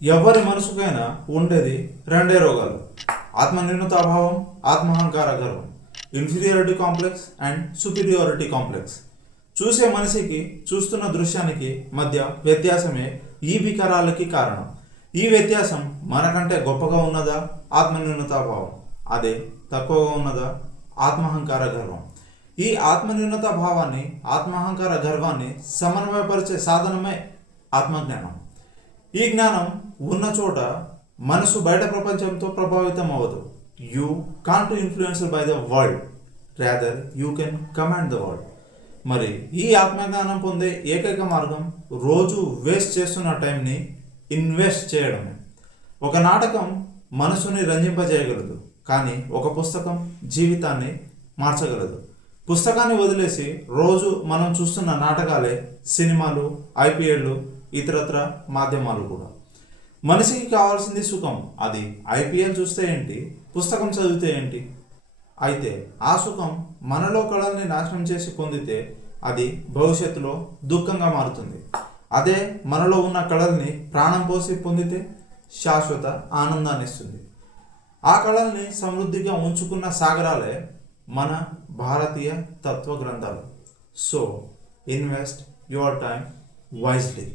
ఎవరి మనసుకైనా ఉండేది రెండే రోగాలు: ఆత్మన్యూనతాభావం, ఆత్మహంకార గర్వం, inferiority complex and superiority complex. చూసే మనిషికి, చూస్తున్న దృశ్యానికి మధ్య వ్యత్యాసమే ఈ వికారాలకి కారణం. ఈ వ్యత్యాసం మనకంటే గొప్పగా ఉన్నదా ఆత్మన్యూనతాభావం, అదే తక్కువగా ఉన్నదా ఆత్మహంకార గర్వం. ఈ ఆత్మన్యూనతా భావాన్ని, ఆత్మహంకార గర్వాన్ని సమన్వయపరిచే సాధనమే ఆత్మజ్ఞానం. ఈ జ్ఞానం ఉన్న చోట మనసు బయట ప్రపంచంతో ప్రభావితం అవ్వదు. You can't influenced by the world, rather you can command the world. మరి ఈ ఆత్మజ్ఞానం పొందే ఏకైక మార్గం రోజు వేస్ట్ చేస్తున్న టైంని ఇన్వెస్ట్ చేయడమే. ఒక నాటకం మనసుని రంజింపజేయగలదు, కానీ ఒక పుస్తకం జీవితాన్ని మార్చగలదు. పుస్తకాన్ని వదిలేసి రోజు మనం చూస్తున్న నాటకాలే సినిమాలు, ఐపీఎల్లు, ఇతరత్ర మాధ్యమాలు కూడా. మనిషికి కావాల్సింది సుఖం. అది ఐపీఎల్ చూస్తే ఏంటి, పుస్తకం చదివితే ఏంటి? అయితే ఆ సుఖం మనలో కళల్ని నాశనం చేసి పొందితే అది భవిష్యత్తులో దుఃఖంగా మారుతుంది. అదే మనలో ఉన్న కళల్ని ప్రాణం పోసి పొందితే శాశ్వత ఆనందాన్ని ఇస్తుంది. ఆ కళల్ని సమృద్ధిగా ఉంచుకున్న సాగరాలే మన భారతీయ తత్వ గ్రంథాలు. So invest your time wisely.